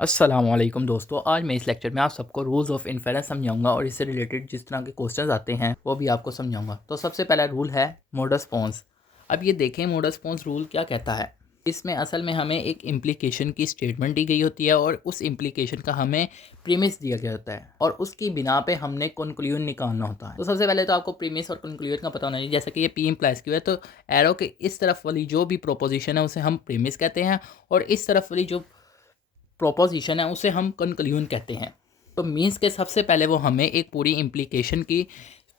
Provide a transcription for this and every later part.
अस्सलामुअलैकुम दोस्तों, आज मैं इस लेक्चर में आप सबको रूल्स ऑफ इन्फेरेंस समझाऊंगा और इससे रिलेटेड जिस तरह के क्वेश्चंस आते हैं वो भी आपको समझाऊंगा। तो सबसे पहला रूल है मोडस पोंस। अब ये देखें मोडस पोंस रूल क्या कहता है। इसमें असल में हमें एक इम्प्लीकेशन की स्टेटमेंट दी गई होती है और उस इम्प्लीकेशन का हमें प्रीमिस दिया गया होता है और उसकी बिना पे हमने कंक्लूजन निकालना होता है। तो सबसे पहले तो आपको प्रीमिस और कंक्लूजन का पता होना चाहिए। जैसे कि ये पी इम्प्लाइज क्यू है तो एरो के इस तरफ वाली जो भी प्रोपोजिशन है उसे हम प्रीमिस कहते हैं और इस तरफ वाली जो प्रोपोजिशन है उसे हम कंक्लूजन कहते हैं। तो मीन्स के सबसे पहले वो हमें एक पूरी इम्प्लीकेशन की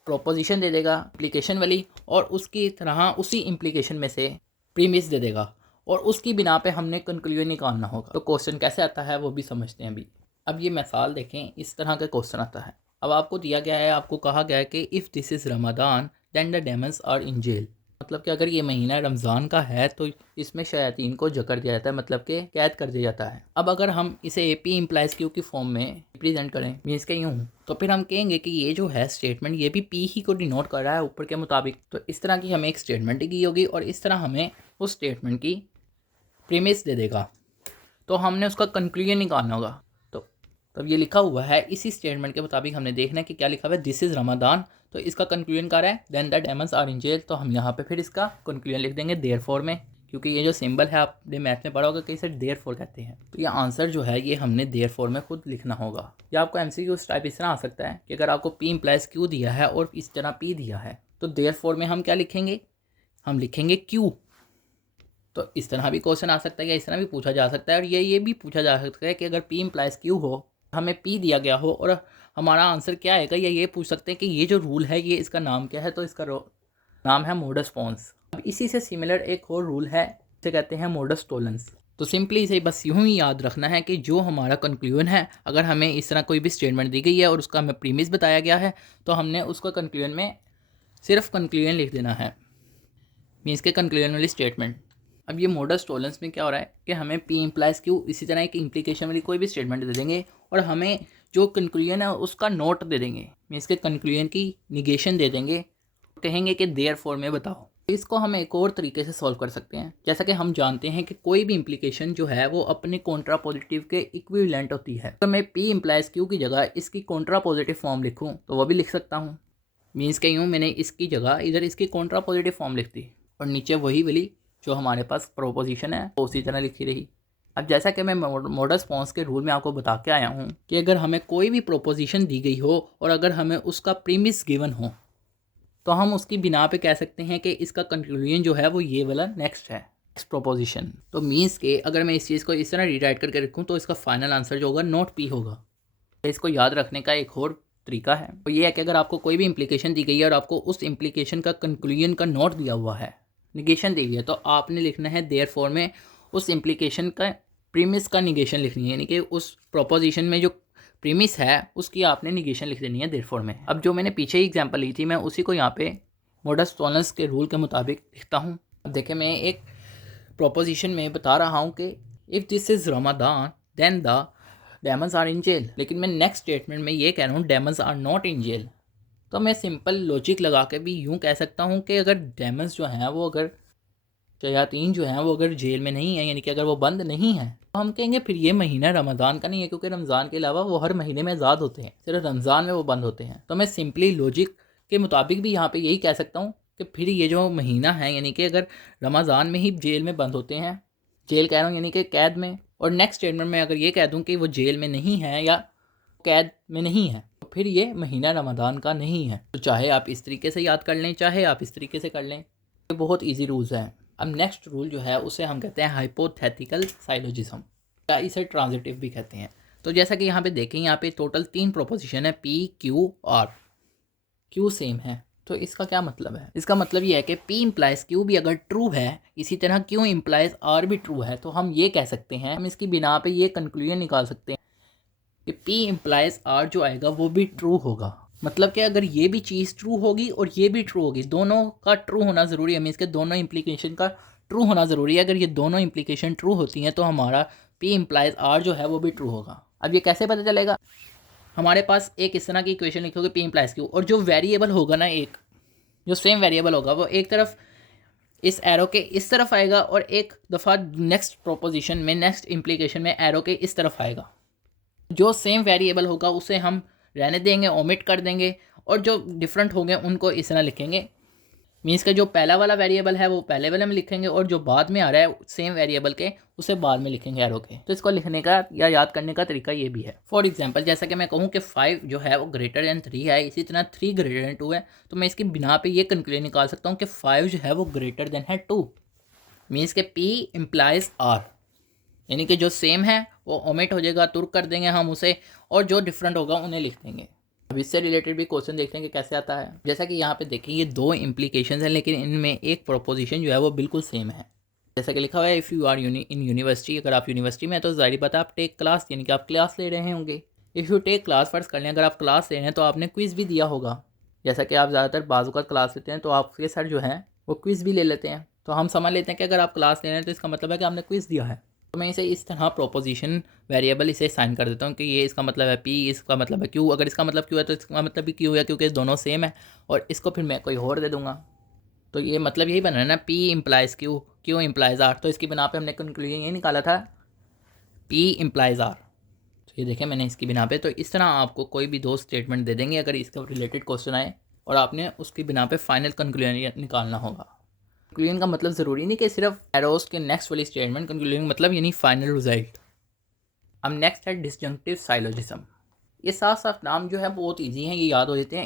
प्रोपोजिशन दे देगा इम्प्लीकेशन वाली, और उसकी तरह उसी इम्प्लीकेशन में से प्रीमिस दे देगा और उसकी बिना पे हमने कंक्लूजन निकालना होगा। तो क्वेश्चन कैसे आता है वो भी समझते हैं अभी। अब ये मिसाल देखें, इस तरह का क्वेश्चन आता है। अब आपको दिया गया है, आपको कहा गया है कि if this is Ramadan then the demons are in jail. मतलब कि अगर ये महीना रमज़ान का है तो इसमें शयातीन को जकड़ दिया जाता है, मतलब कि कैद कर दिया जाता है। अब अगर हम इसे ए पी इम्प्लाइज क्यू की फॉर्म में रिप्रेजेंट करें, मीन्स के यूँ, तो फिर हम कहेंगे कि ये जो है स्टेटमेंट ये भी पी ही को डिनोट कर रहा है ऊपर के मुताबिक। तो इस तरह की हमें एक स्टेटमेंट दी होगी और इस तरह हमें उस स्टेटमेंट की प्रीमिस दे देगा, तो हमने उसका कंक्लूजन निकालना होगा। तो तब ये लिखा हुआ है, इसी स्टेटमेंट के मुताबिक हमने देखना है कि क्या लिखा हुआ है, दिस इज़ रमदान। तो इसका कंक्लूजन क्या है, then the demons are in jail. तो हम यहाँ पे फिर इसका कंक्लूजन लिख देंगे देयरफॉर में, क्योंकि ये जो सिंबल है आपने मैथ में पढ़ा होगा कि इसे देयरफॉर कहते हैं। तो ये आंसर जो है ये हमने देयरफॉर में खुद लिखना होगा। या आपको एमसीक्यू टाइप इस तरह आ सकता है कि अगर आपको पी इम्प्लाइज क्यू दिया है और इस तरह पी दिया है तो देयरफॉर में हम क्या लिखेंगे, हम लिखेंगे क्यू। तो इस तरह भी क्वेश्चन आ सकता है या इस तरह भी पूछा जा सकता है। और ये भी पूछा जा सकता है कि अगर पी इम्प्लाइज क्यू हो, हमें पी दिया गया हो और हमारा आंसर क्या आएगा, या ये पूछ सकते हैं कि ये जो रूल है ये इसका नाम क्या है। तो इसका नाम है मोडस पोंस। अब इसी से सिमिलर एक और रूल है, इसे कहते हैं मोडस टोलेंस। तो सिंपली इसे बस यूँ ही याद रखना है कि जो हमारा कंक्लूजन है, अगर हमें इस तरह कोई भी स्टेटमेंट दी गई है और उसका हमें प्रीमिस बताया गया है तो हमने उसका कंक्लूजन में सिर्फ कंक्लूजन लिख देना है, मीन्स के कंक्लूजन वाली स्टेटमेंट। अब ये मोडस टोलेंस में क्या हो रहा है कि हमें पी इम्प्लाइज क्यू इसी तरह एक इम्प्लीकेशन वाली कोई भी स्टेटमेंट दे देंगे और हमें जो कंक्लूजन है उसका नोट दे देंगे, मीन्स के कंक्लूजन की निगेशन दे देंगे, कहेंगे कि देयरफॉर में बताओ। इसको हम एक और तरीके से सॉल्व कर सकते हैं। जैसा कि हम जानते हैं कि कोई भी इम्प्लीकेशन जो है वो अपने कॉन्ट्रा पॉजिटिव के इक्विवेलेंट होती है। तो मैं पी इम्प्लाइज क्यू की जगह इसकी कॉन्ट्रा पॉजिटिव फॉर्म लिखूँ तो वह भी लिख सकता हूँ। मीन्स के यूँ मैंने इसकी जगह इधर इसकी कॉन्ट्रा पॉजिटिव फॉर्म लिख दी और नीचे वही वाली जो हमारे पास प्रोपोजिशन है वो उसी तरह लिखी रही। अब जैसा कि मैं मोडस पोंस के रूल में आपको बता के आया हूँ कि अगर हमें कोई भी प्रोपोजिशन दी गई हो और अगर हमें उसका प्रीमिस गिवन हो तो हम उसकी बिना पे कह सकते हैं कि इसका कंक्लूजन जो है वो ये वाला नेक्स्ट है, नेक्स्ट प्रोपोजिशन। तो मीन्स के अगर मैं इस चीज़ को इस तरह रिराइट करके रखूँ तो इसका फाइनल आंसर जो होगा नॉट पी होगा। इसको याद रखने का एक और तरीका है, तो ये है कि अगर आपको कोई भी इम्प्लीकेशन दी गई है और आपको उस इम्प्लीकेशन का कंक्लूजन का नोट दिया हुआ है, निगेशन दी गई है, तो आपने लिखना है देयरफॉर में उस इम्प्लीकेशन का प्रीमिस का निगेशन लिखनी है, यानी कि उस प्रोपोजिशन में जो प्रीमिस है उसकी आपने निगेशन लिख देनी है देयरफॉर में। अब जो मैंने पीछे ही एग्जांपल ली थी मैं उसी को यहाँ पे मोडस टोलेंस के रूल के मुताबिक लिखता हूँ। अब देखिए मैं एक प्रोपोजिशन में बता रहा हूँ कि if this is Ramadan then the demons are in jail, लेकिन मैं नेक्स्ट स्टेटमेंट में ये कह रहा हूँ demons are not in jail. तो मैं सिंपल लॉजिक लगा के भी यूँ कह सकता हूँ कि अगर डेमन्स जो हैं वो अगर शयातीन जो हैं वो अगर जेल में नहीं है, यानी कि अगर वो बंद नहीं है, तो हम कहेंगे फिर ये महीना रमज़ान का नहीं है, क्योंकि रमज़ान के अलावा वो हर महीने में आज़ाद होते हैं, सिर्फ रमज़ान में वो बंद होते हैं। तो मैं सिंपली लॉजिक के मुताबिक भी यहाँ पे यही कह सकता हूँ कि फिर ये जो महीना है, यानी कि अगर रमज़ान में ही जेल में बंद होते हैं, जेल कह रहा हूँ यानी कि कैद में, और नेक्स्ट स्टेटमेंट में अगर ये कह दूँ कि वो जेल में नहीं है या कैद में नहीं है, तो फिर ये महीना रमज़ान का नहीं है। तो चाहे आप इस तरीके से याद कर लें, चाहे आप इस तरीके से कर लें, ये बहुत ईजी रूल्स हैं। अब नेक्स्ट रूल जो है उसे हम कहते हैं हाइपोथेटिकल साइलोजिज्म, या इसे ट्रांजिटिव भी कहते हैं। तो जैसा कि यहाँ पे देखें, यहाँ पे टोटल 3 प्रोपोजिशन है, P Q R. Q same है, तो इसका क्या मतलब है, इसका मतलब ये है कि P इम्प्लाइज Q भी अगर ट्रू है, इसी तरह Q इम्प्लाइज R भी ट्रू है, तो हम ये कह सकते हैं, हम इसकी बिना पे ये कंक्लूजन निकाल सकते हैं कि P इम्प्लाइज R जो आएगा वो भी ट्रू होगा। मतलब कि अगर ये भी चीज़ ट्रू होगी और ये भी ट्रू होगी, दोनों का ट्रू होना ज़रूरी है, मीन्स के दोनों इम्प्लीकेशन का ट्रू होना ज़रूरी है। अगर ये दोनों इम्प्लीकेशन ट्रू होती हैं तो हमारा P इम्प्लाइज R जो है वो भी ट्रू होगा। अब ये कैसे पता चलेगा, हमारे पास एक इस तरह की इक्वेशन लिखोगे P इम्प्लाइज Q, और जो वेरिएबल होगा ना, एक जो सेम वेरिएबल होगा वो एक तरफ इस एरो के इस तरफ आएगा और एक दफ़ा नेक्स्ट प्रोपोजिशन में, नेक्स्ट इम्प्लीकेशन में एरो के इस तरफ आएगा। जो सेम वेरिएबल होगा उसे हम रहने देंगे, ओमिट कर देंगे, और जो डिफरेंट होंगे उनको इस तरह लिखेंगे। मीन्स का जो पहला वाला वेरिएबल है वो पहले वाले में लिखेंगे और जो बाद में आ रहा है सेम वेरिएबल के उसे बाद में लिखेंगे एरो के। तो इसको लिखने का या याद करने का तरीका ये भी है। फॉर एग्जांपल जैसा कि मैं कहूँ कि 5 जो है वो ग्रेटर देन 3 है, इसी तरह 3 ग्रेटर देन 2 है, तो मैं इसकी बिना पे ये कंक्लूजन निकाल सकता हूँ कि 5 जो है वो ग्रेटर देन है 2। मीन्स के P इम्प्लाइज R, यानी कि जो सेम है वो ओमिट हो जाएगा, तुर्क कर देंगे हम उसे, और जो डिफरेंट होगा उन्हें लिख देंगे। अब इससे रिलेटेड भी क्वेश्चन देखते हैं कि कैसे आता है। जैसा कि यहाँ पे देखिए ये 2 इम्प्लीकेशंस हैं, लेकिन इनमें एक प्रोपोजिशन जो है वो बिल्कुल सेम है। जैसा कि लिखा हुआ है if you are in university, अगर आप यूनिवर्सिटी में हैं तो जाहिर बात है आप टेक क्लास, यानी कि आप क्लास ले रहे होंगे। इफ़ यू टेक क्लास, फर्ज कर लें अगर आप क्लास ले रहे हैं तो आपने क्विज़ भी दिया होगा। जैसा कि आप ज़्यादातर बाज़ क्लास लेते हैं तो आपके सर जो हैं वो क्विज़ भी ले लेते हैं, तो हम समझ लेते हैं कि अगर आप क्लास ले रहे हैं तो इसका मतलब है कि आपने क्विज़ दिया है। तो मैं इसे इस तरह प्रोपोजिशन वेरिएबल इसे साइन कर देता हूँ कि ये इसका मतलब है P, इसका मतलब है Q। अगर इसका मतलब Q है तो इसका मतलब भी Q है, क्योंकि दोनों सेम है, और इसको फिर मैं कोई और दे दूँगा। तो ये मतलब यही बना है ना, P implies Q, Q implies R। तो इसकी बिना पे हमने कंक्लूजन ये निकाला था P इम्प्लाइज R। तो ये देखें मैंने इसकी बिना पे, तो इस तरह आपको कोई भी 2 स्टेटमेंट दे देंगे अगर इसका रिलेटेड क्वेश्चन आए, और आपने उसकी बिना पे फाइनल कंक्लूजन निकालना होगा। कंक्लूजन का मतलब ज़रूरी नहीं कि सिर्फ एरोस के नेक्स्ट वाली स्टेटमेंट, कंक्लूजन मतलब यानी फाइनल रिजल्ट। अब नेक्स्ट है डिसजंक्टिव साइलोजिज्म। ये साफ साफ नाम जो है बहुत इजी हैं, ये याद हो जाते हैं।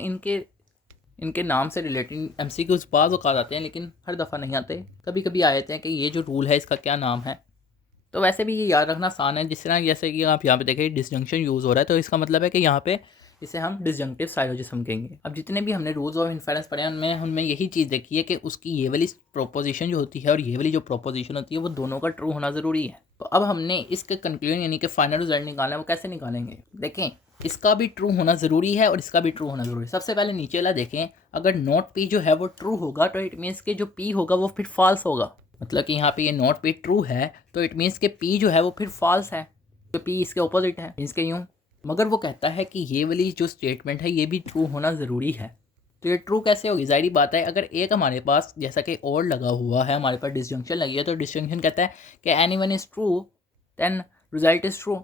इनके नाम से रिलेटेड MCQs बाज़ औक़ात आते हैं, लेकिन हर दफ़ा नहीं आते। कभी कभी आ जाते हैं कि ये जो रूल है इसका क्या नाम है। तो वैसे भी ये याद रखना आसान है। जिस तरह जैसे कि आप यहाँ पे देखें डिसजंक्शन यूज़ हो रहा है, तो इसका मतलब है कि यहाँ पे इसे हम डिसजंक्टिव साइलोजिज्म कहेंगे। अब जितने भी हमने रूल्स ऑफ इन्फेरेंस पढ़े हैं उनमें यही चीज़ देखी है कि उसकी ये वाली प्रोपोजिशन जो होती है और ये वाली जो प्रोपोजिशन होती है वो दोनों का ट्रू होना ज़रूरी है। तो अब हमने इसके कंक्लूजन यानी कि फाइनल रिजल्ट निकालना है, वो कैसे निकालेंगे? देखें, इसका भी ट्रू होना ज़रूरी है और इसका भी ट्रू होना ज़रूरी है। सबसे पहले नीचे वाला देखें, अगर नॉट P जो है वो ट्रू होगा तो इट मीन्स के जो P होगा वो फिर फॉल्स होगा। मतलब कि यहाँ पे ये नॉट P ट्रू है तो इट मीन्स के P जो है वो फिर फॉल्स है, तो P इसके ऑपोजिट है, मीन्स के यूँ। मगर वो कहता है कि ये वाली जो स्टेटमेंट है ये भी ट्रू होना ज़रूरी है। तो ये ट्रू कैसे होगी? ज़ाहिर बात है, अगर एक हमारे पास जैसा कि और लगा हुआ है, हमारे पास डिसजंक्शन लगी है, तो डिसजंक्शन कहता है कि anyone is true then result is true.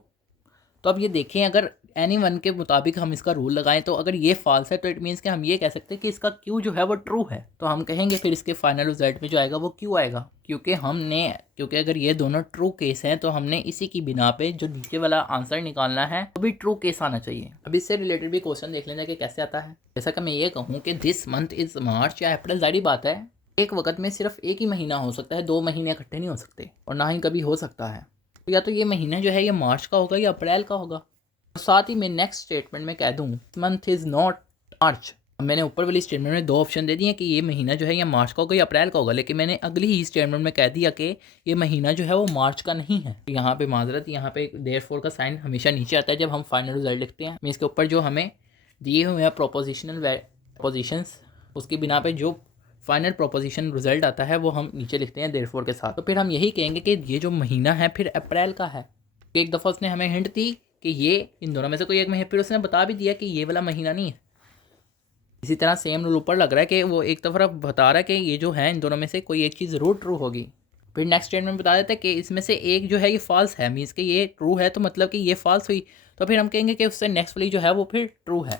तो अब ये देखें, अगर एनीवन के मुताबिक हम इसका रूल लगाएं तो अगर ये फॉल्स है तो इट मीन्स कि हम ये कह सकते हैं कि इसका Q जो है वो ट्रू है। तो हम कहेंगे फिर इसके फाइनल रिजल्ट में जो आएगा वो Q आएगा, क्योंकि अगर ये दोनों ट्रू केस हैं तो हमने इसी की बिना पे जो नीचे वाला आंसर निकालना है वो भी ट्रू केस आना चाहिए। अब इससे रिलेटेड भी क्वेश्चन देख लेना कि कैसे आता है। जैसा कि मैं ये कहूँ कि दिस मंथ इज़ मार्च या अप्रैल, जाहिर बात है एक वक्त में सिर्फ एक ही महीना हो सकता है, 2 महीने इकट्ठे नहीं हो सकते, और ना ही कभी हो सकता है। तो या तो ये महीना जो है ये मार्च का होगा या अप्रैल का होगा। साथ ही मैं नेक्स्ट स्टेटमेंट में कह दूँ मंथ इज़ नॉट मार्च। मैंने ऊपर वाली स्टेटमेंट में 2 ऑप्शन दे दिए कि ये महीना जो है या मार्च का होगा या अप्रैल का होगा, लेकिन मैंने अगली ही स्टेटमेंट में कह दिया कि ये महीना जो है वो मार्च का नहीं है। यहाँ पे माजरत, यहाँ पे देयरफॉर का साइन हमेशा नीचे आता है जब हम फाइनल रिजल्ट लिखते हैं। मैं इसके ऊपर जो हमें दिए हुए हैं प्रोपोजिशनल पोजिशंस, उसकी बिना पे जो फाइनल प्रोपोजिशन रिजल्ट आता है वो हम नीचे लिखते हैं देयरफॉर के साथ। तो फिर हम यही कहेंगे कि ये जो महीना है फिर अप्रैल का है। एक दफ़ा उसने हमें हिंट दी कि ये इन दोनों में से कोई एक महीना, फिर उसने बता भी दिया कि ये वाला महीना नहीं है। इसी तरह सेम रूल ऊपर लग रहा है कि वो एक तरफ बता रहा है कि ये जो है इन दोनों में से कोई एक चीज़ ज़रूर ट्रू होगी। फिर नेक्स्ट स्टेटमेंट बता देता है कि इसमें से एक जो है ये फॉल्स है, मीन्स कि ये ट्रू है तो मतलब कि ये फॉल्स हुई, तो फिर हम कहेंगे कि उससे नेक्स्ट वाली जो है वो फिर ट्रू है।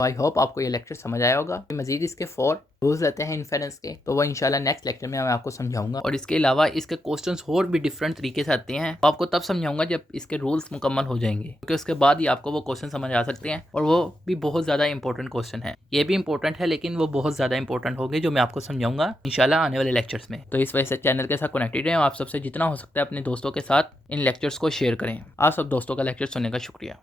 आई होप आपको ये लेक्चर समझ आया होगा। मज़ीद इसके 4 रूल्स रहते हैं इन्फेरेंस के, तो वो इंशाल्लाह नेक्स्ट लेक्चर में मैं आपको समझाऊंगा। और इसके अलावा इसके क्वेश्चंस और भी डिफरेंट तरीके से आते हैं, तो आपको तब समझाऊंगा जब इसके रूल्स मुकम्मल हो जाएंगे, क्योंकि उसके बाद ही आपको वो क्वेश्चन समझ आ सकते हैं, और वो भी बहुत ज़्यादा इंपॉर्टेंट क्वेश्चन है। ये भी इंपॉर्टेंट है लेकिन वो बहुत ज़्यादा इंपॉर्टेंट होंगे जो मैं आपको समझाऊंगा इंशाल्लाह आने वाले लेक्चर्स में। तो इस वजह से चैनल के साथ कनेक्टेड रहें, आप सबसे जितना हो सकता है अपने दोस्तों के साथ इन लेक्चर्स को शेयर करें। आप सब दोस्तों का लेक्चर सुनने का शुक्रिया।